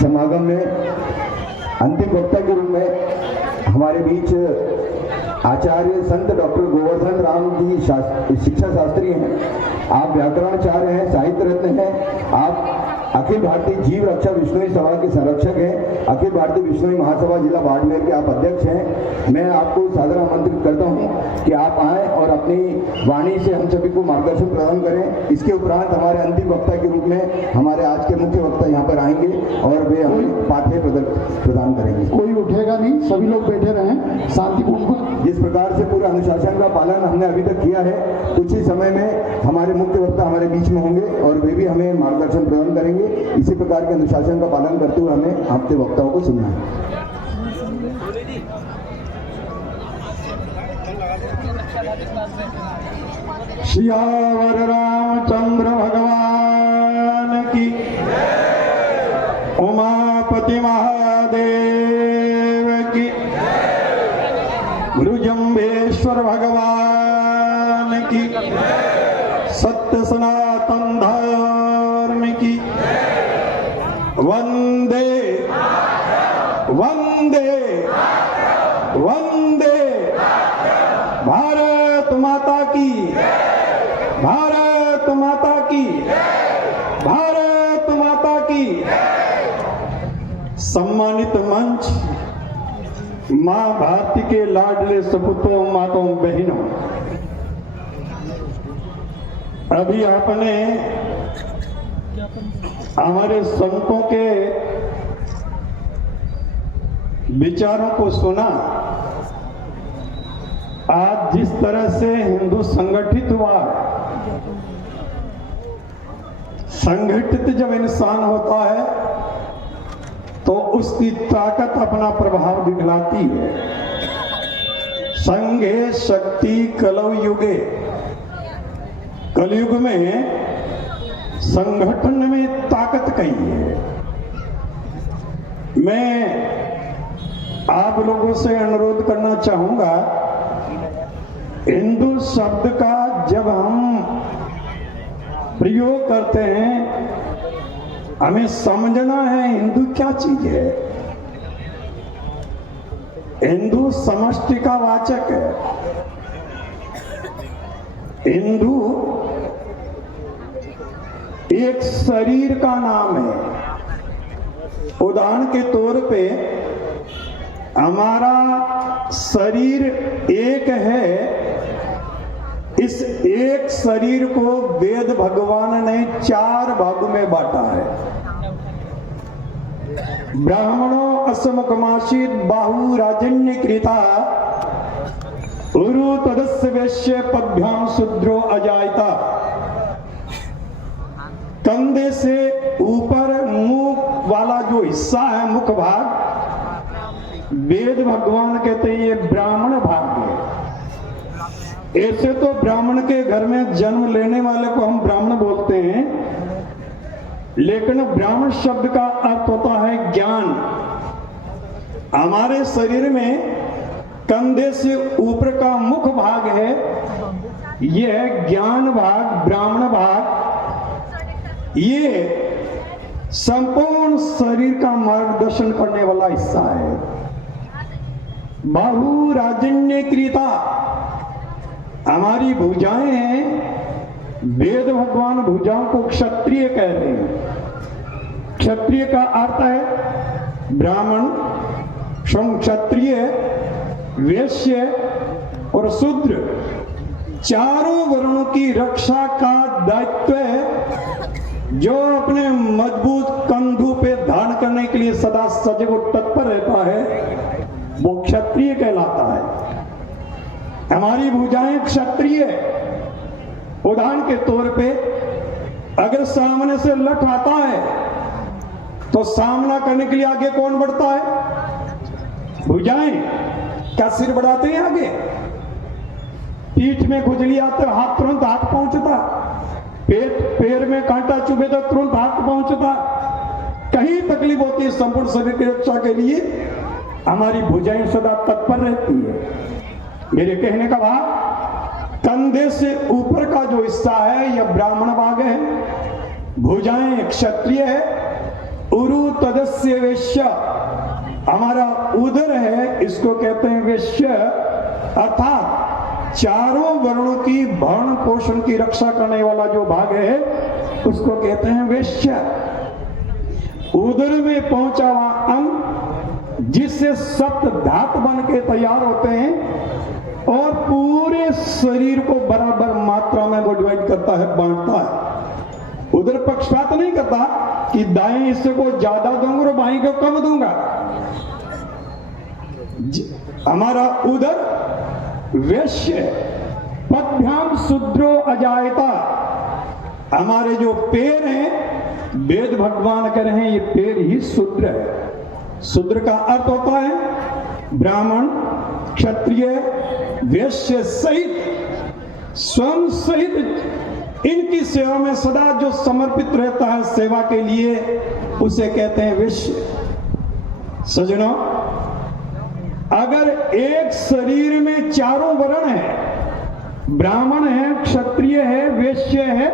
समागम में अंतिम वक्ता के रूप में हमारे बीच आचार्य संत डॉक्टर गोवर्धन राम जी शिक्षा शास्त्री हैं। आप व्याकरणाचार्य हैं, साहित्य रत्न हैं। आप अखिल भारतीय जीव रक्षा विश्नोई सभा के संरक्षक हैं। अखिल भारतीय विश्नोई महासभा जिला बाड़मेर के आप अध्यक्ष हैं। मैं आपको सादर आमंत्रित करता हूं कि आप आएं और अपनी वाणी से हम सभी को मार्गदर्शन प्रदान करें। इसके उपरांत हमारे अंतिम वक्ता के रूप में हमारे आज के मुख्य वक्ता यहाँ पर आएंगे और वे हमें पाठ्य प्रदान करेंगे। कोई उठेगा नहीं, सभी लोग बैठे रहें शांतिपूर्ण। जिस प्रकार से पूरे अनुशासन का पालन हमने अभी तक किया है, कुछ ही समय में हमारे मुख्य वक्ता हमारे बीच में होंगे और वे भी हमें मार्गदर्शन प्रदान करेंगे। इसी प्रकार के अनुशासन का पालन करते हुए हमें आपके वक्ताओं को सुनना है। सियावर रामचंद्र भगवान की, उमापति महादेव की, गुरुजम्बेश्वर भगवान की, सत्य सनातन धर्म की। वंदे वंदे वंदे भारत माता की, भारत माता की, भारत माता की। सम्मानित मंच, मां भारती के लाडले सपूतों, माताओं, बहनों, अभी आपने हमारे संतों के विचारों को सुना। आज जिस तरह से हिंदू संगठित हुआ है, संगठित जब इंसान होता है तो उसकी ताकत अपना प्रभाव दिखलाती है। संघे शक्ति कलौ युगे, कलयुग में संगठन में ताकत कही है। मैं आप लोगों से अनुरोध करना चाहूंगा, हिंदू शब्द का जब हम प्रयोग करते हैं, हमें समझना है हिंदू क्या चीज है। हिंदू समष्टि का वाचक है। हिंदू एक शरीर का नाम है। उदाहरण के तौर पे हमारा शरीर एक है। इस एक शरीर को वेद भगवान ने 4 भागों में बांटा है। ब्राह्मणों असमुखमासीत बाहु राजन्य कृता, उरु तदस्य वैश्य पद्भ्याम शूद्रो अजायता। कंधे से ऊपर मुख वाला जो हिस्सा है, मुख भाग, वेद भगवान कहते हैं ये ब्राह्मण भाग है। ऐसे तो ब्राह्मण के घर में जन्म लेने वाले को हम ब्राह्मण बोलते हैं, लेकिन ब्राह्मण शब्द का अर्थ होता है ज्ञान। हमारे शरीर में कंधे से ऊपर का मुख भाग है, यह है ज्ञान भाग, ब्राह्मण भाग। ये संपूर्ण शरीर का मार्गदर्शन करने वाला हिस्सा है। बाहु राजन्य कृता, हमारी भुजाएं हैं। वेद भगवान भुजाओं को क्षत्रिय कह रहे हैं। क्षत्रिय का अर्थ है ब्राह्मण, क्षत्रिय, वैश्य और शूद्र। चारों वर्णों की रक्षा का दायित्व है। जो अपने मजबूत कंधों पे धारण करने के लिए सदा सजग और तत्पर रहता है, वो क्षत्रिय कहलाता है। हमारी भुजाएं क्षत्रिय। उदाहरण के तौर पे अगर सामने से लठ आता है तो सामना करने के लिए आगे कौन बढ़ता है? भुजाएं। क्या सिर बढ़ाते हैं आगे? पीठ में खुजली आते हाथ तुरंत हाथ पहुंचता, पैर में कांटा चुभे तो तुरंत हाथ पहुंचता। कहीं तकलीफ होती है, संपूर्ण शरीर की रक्षा के लिए हमारी भुजाएं सदा तत्पर रहती है। मेरे कहने का भाव, कंधे से ऊपर का जो हिस्सा है यह ब्राह्मण भाग है, भुजाएं क्षत्रिय है, उरु तदस्य वेश्य, हमारा उदर है, इसको कहते हैं वेश्य, अर्थात चारों वर्णों की भरण पोषण की रक्षा करने वाला जो भाग है उसको कहते हैं वेश्य। उदर में पहुंचा हुआ अंग जिससे सप्त धात बन के तैयार होते हैं और पूरे शरीर को बराबर मात्रा में वो डिवाइड करता है, बांटता है। उधर पक्षपात नहीं करता कि दाएं हिस्से को ज्यादा दूंगा और बाएं को कम दूंगा। हमारा उदर वैश्य, पद्भ्याम शूद्रो अजायता, हमारे जो पैर हैं, वेद भगवान कह रहे हैं ये पैर ही शूद्र है। शूद्र का अर्थ होता है ब्राह्मण, क्षत्रिय, वैश्य सहित, स्वयं सहित इनकी सेवा में सदा जो समर्पित रहता है सेवा के लिए, उसे कहते हैं वैश्य। सज्जनों, अगर एक शरीर में चारों वर्ण है, ब्राह्मण है, क्षत्रिय है, वैश्य है,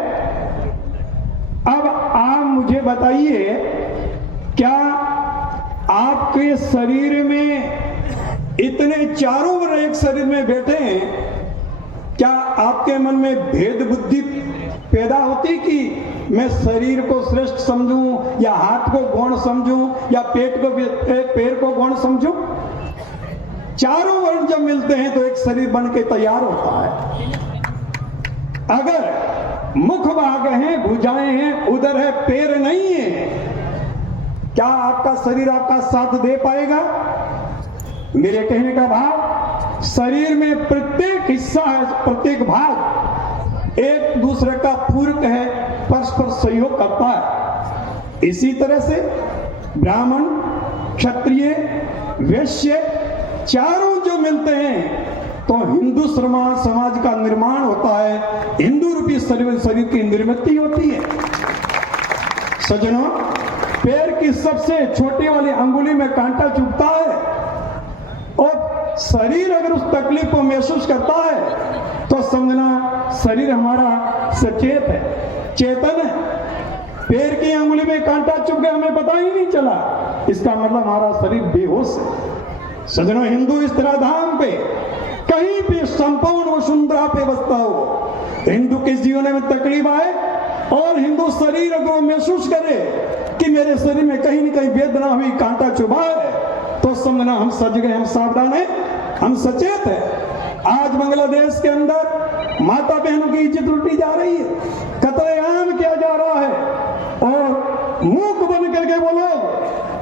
अब आप मुझे बताइए क्या आपके शरीर में इतने चारों वर्ण एक शरीर में बैठे हैं, क्या आपके मन में भेद बुद्धि पैदा होती कि मैं शरीर को श्रेष्ठ समझूं या हाथ को गौण समझूं या पैर को गौण समझूं? चारों वर्ण जब मिलते हैं तो एक शरीर बन के तैयार होता है। अगर मुख भाग है, भुजाएं हैं, उदर है, पैर नहीं है, क्या आपका शरीर आपका साथ दे पाएगा? मेरे कहने का भाव, शरीर में प्रत्येक हिस्सा है, प्रत्येक भाग एक दूसरे का पूरक है, परस्पर सहयोग करता है। इसी तरह से ब्राह्मण, क्षत्रिय, वैश्य चारों जो मिलते हैं तो हिंदू समाज का निर्माण होता है, हिंदू रूपी शरीर की निर्मित होती है। सज्जनों, पैर की सबसे छोटी वाली अंगुली में कांटा चुभता है और शरीर अगर उस तकलीफ को महसूस करता है तो समझना शरीर हमारा सचेत है, चेतन है। पैर की अंगुली में कांटा चुभ गया, हमें पता ही नहीं चला, इसका मतलब हमारा शरीर बेहोश है। सज्जनों, हिंदू इस तरह धाम पे कहीं भी संपूर्ण वसुंधरा पे बसता हो, हिंदू के जीवन में तकलीफ आए और हिंदू शरीर को महसूस करे कि मेरे शरीर में कहीं न कहीं वेदना हुई, कांटा चुभा है, तो समझना हम सज गए, हम सावधान है, हम सचेत है। आज बांग्लादेश के अंदर माता बहनों की इज्जत लूटी जा रही है, कत्लेआम किया जा रहा है और मूक बन करके बोलो,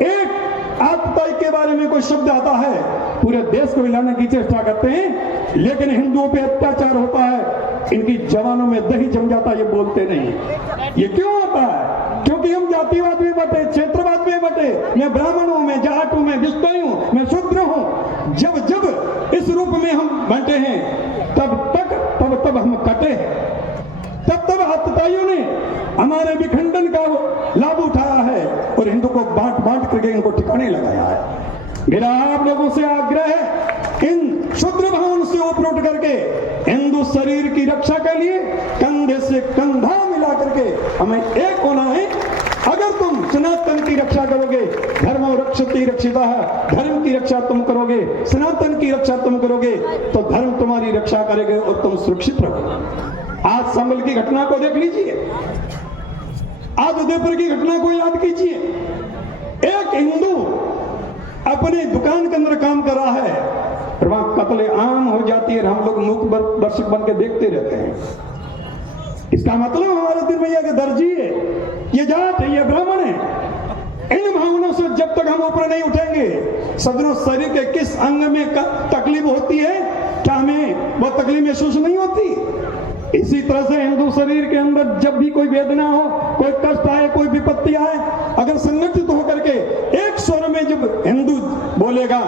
एक आतताई के बारे में कोई शब्द आता है पूरे देश को हिलाने की चेष्टा करते हैं, लेकिन हिंदुओं पे अत्याचार होता है, इनकी जवानों में दही जम जाता है, ये बोलते नहीं। ये क्यों होता है? क्योंकि हम जातिवाद में बटे, क्षेत्रवाद में बटे, मैं ब्राह्मण हूं, मैं जाट हूं, मैं बिश्नोई हूं, मैं शूद्र हूं। जब जब इस रूप में हम बंटे हैं तब हम कटे हैं, तब आतताइयों ने हमारे विखंडन का लाभ उठाया है और हिंदू को बांट करके इनको ठिकाने लगाया है। मेरा आप लोगों से आग्रह है, इन शूद्र भावों से ऊपर उठ करके हिंदू शरीर की रक्षा के लिए कंधे से कंधा मिला करके हमें एक होना है। अगर तुम सनातन की रक्षा करोगे, धर्म रक्षति रक्षिता है, धर्म की रक्षा तुम करोगे, सनातन की रक्षा तुम करोगे तो धर्म तुम्हारी रक्षा करेगा और तुम सुरक्षित रहोगे। आज संभल की घटना को देख लीजिए, आज उदयपुर की घटना को याद कीजिए। एक हिंदू अपने दुकान के अंदर काम कर रहा है और वहां कत्ले आम हो जाती है, हम लोग मूक दर्शक बन के देखते रहते हैं। इसका मतलब हमारे दिन में यह दर्जी है, ये जाट है, ये ब्राह्मण है। इन भावनाओं से जब तक हम ऊपर नहीं उठेंगे, सज्जनों, शरीर के किस अंग में तकलीफ होती है, क्या हमें वह तकलीफ महसूस नहीं होती? इसी तरह से हिंदू शरीर के अंदर जब भी कोई वेदना हो, कोई कष्ट आए, कोई विपत्ति आए, अगर संगठित होकर के एक स्वर में जब हिंदू बोलेगा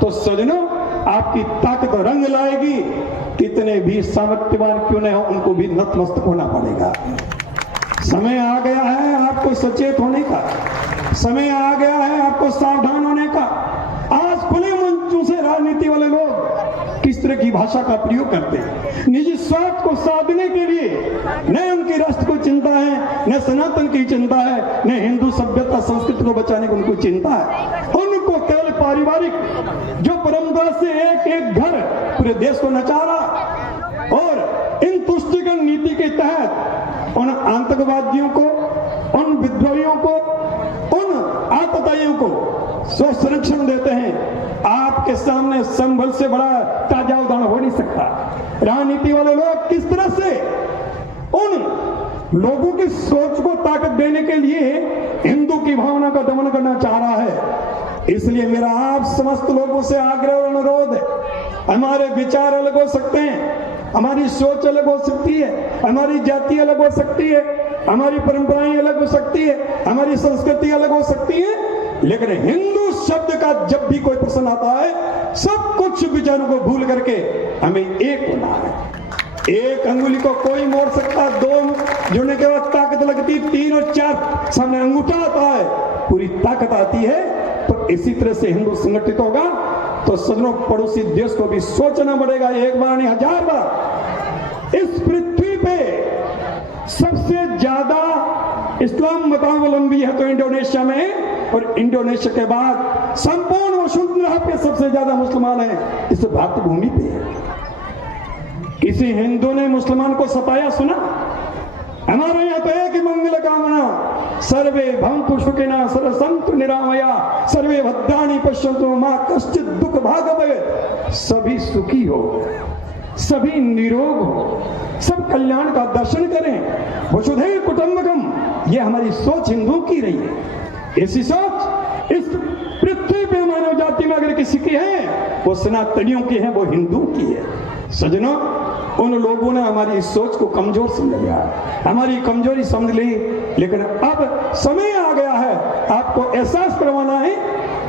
तो सज्जनों, आपकी ताकत रंग लाएगी। कितने भी सामर्थ्यवान क्यों न हो, उनको भी नतमस्तक होना पड़ेगा। समय आ गया है आपको सचेत होने का, समय आ गया है आपको सावधान होने का। आज खुले मंचों से राजनीति वाले लोग किस तरह की भाषा का प्रयोग करते हैं। निजी स्वार्थ को साधने के लिए न उनके राष्ट्र को चिंता है, न सनातन की चिंता है, न हिंदू सभ्यता संस्कृति को बचाने की उनको चिंता है। उनको केवल पारिवारिक जो परंपरा से एक एक घर पूरे देश को नचा रहा, और इन तुष्टिकरण नीति के तहत उन आतंकवादियों को, उन विद्रोहियों को, उन आतताइयों को संरक्षण देते हैं। आपके सामने संभल से बड़ा ताजा उदाहरण हो नहीं सकता। राजनीति वाले लोग किस तरह से उन लोगों की सोच को ताकत देने के लिए हिंदू की भावना का दमन करना चाह रहा है। इसलिए मेरा आप समस्त लोगों से आग्रह और अनुरोध है, हमारे विचार अलग हो सकते हैं, हमारी सोच अलग हो सकती है, हमारी जाति अलग हो सकती है, हमारी परंपराएं अलग हो सकती है, हमारी संस्कृति अलग हो सकती है, लेकिन हिंदू शब्द का जब भी कोई प्रश्न आता है, सब कुछ विचारों को भूल करके हमें एक होना है। एक अंगुली को कोई मोड़ सकता, दो जुड़ने के बाद ताकत लगती, 3 और 4 सामने अंगूठा आता है, पूरी ताकत आती है। तो इसी तरह से हिंदू संगठित होगा तो सदनों पड़ोसी देश को भी सोचना पड़ेगा, एक बार नहीं 1000 बार। इस पृथ्वी पे सबसे ज्यादा इस्लाम मतावलंबी है तो इंडोनेशिया में, और इंडोनेशिया के बाद संपूर्ण वसुंधरा पे सबसे ज्यादा मुसलमान हैं इस भारत भूमि पे। किसी हिंदू ने मुसलमान को सताया सुना? हमारे यहाँ तो एक ही मंगल कामना, सर्वे भवन्तु सुखिनः सर्वे सन्तु निरामया सर्वे भद्राणि पश्यन्तु मा कश्चित् दुःख भाग् भवेत्। सभी सुखी हो, सभी निरोग हो, सब कल्याण का दर्शन करें, वसुधैव कुटुम्बकम। ये हमारी सोच हिंदू की रही है। ऐसी सोच इस पृथ्वी पे मानव जाति में अगर किसी की है, वो सनातनियों की है, वो हिंदू की है। सज्जनों, उन लोगों ने हमारी सोच को कमजोर समझ लिया, हमारी कमजोरी समझ ली, लेकिन अब समय आ गया है आपको एहसास करवाना है,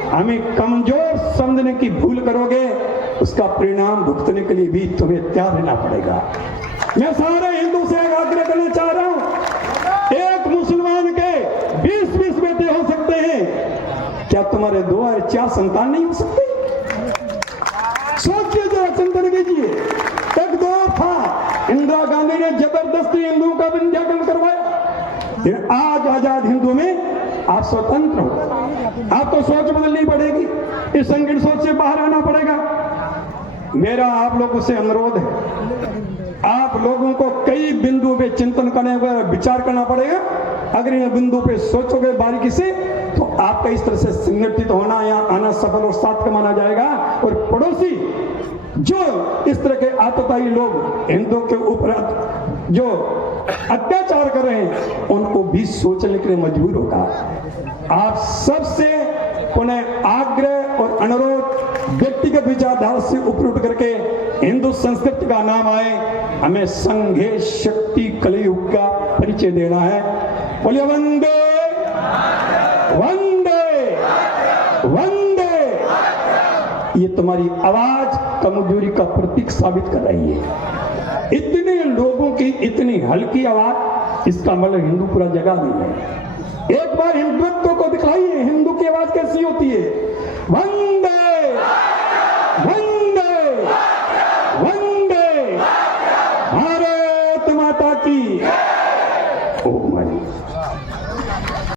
हमें कमजोर समझने की भूल करोगे उसका परिणाम भुगतने के लिए भी तुम्हें तैयार रहना पड़ेगा। मैं सारे हिंदू से आग्रह करना चाह रहा हूं, एक मुसलमान के 20-20 बेटे हो सकते हैं, क्या तुम्हारे 2 और 4 संतान नहीं हो सकते? सोचिए जरा, चिंतन कीजिए। एक दौर था, इंदिरा गांधी ने जबरदस्ती हिंदुओं का विंध्याकरण करवाया, आज आजाद हिंदू में आप स्वतंत्र हो। आपको सोच बदलनी पड़ेगी, इस संकीर्ण सोच से बाहर आना पड़ेगा। मेरा आप लोगों से अनुरोध है, आप लोगों को कई बिंदु पे चिंतन करने पर विचार करना पड़ेगा। अगर इन बिंदु पे सोचोगे बारीकी से तो आपका इस तरह से संगठित होना या आना सफल और साथ कमाना जाएगा। और पड़ोसी जो इस तरह के आतताई लोग हिंदुओं के ऊपर जो अत्याचार कर रहे हैं, उनको भी सोचने के लिए मजबूर होगा। आप सबसे पुनः आग्रह और अनुरोध, व्यक्तिगत विचारधारा से ऊपर उठ करके हिंदू संस्कृति का नाम आए, हमें संघे शक्ति कलयुग का परिचय देना है। बोलिए वंदे वंदे वंदे। ये तुम्हारी आवाज कमजोरी का प्रतीक साबित कर रही है। इतने लोगों की इतनी हल्की आवाज, इसका मतलब हिंदू पूरा जगा नहीं है। एक बार हिंदुत्व को दिखाइए, हिंदू की आवाज कैसी होती है। वंदे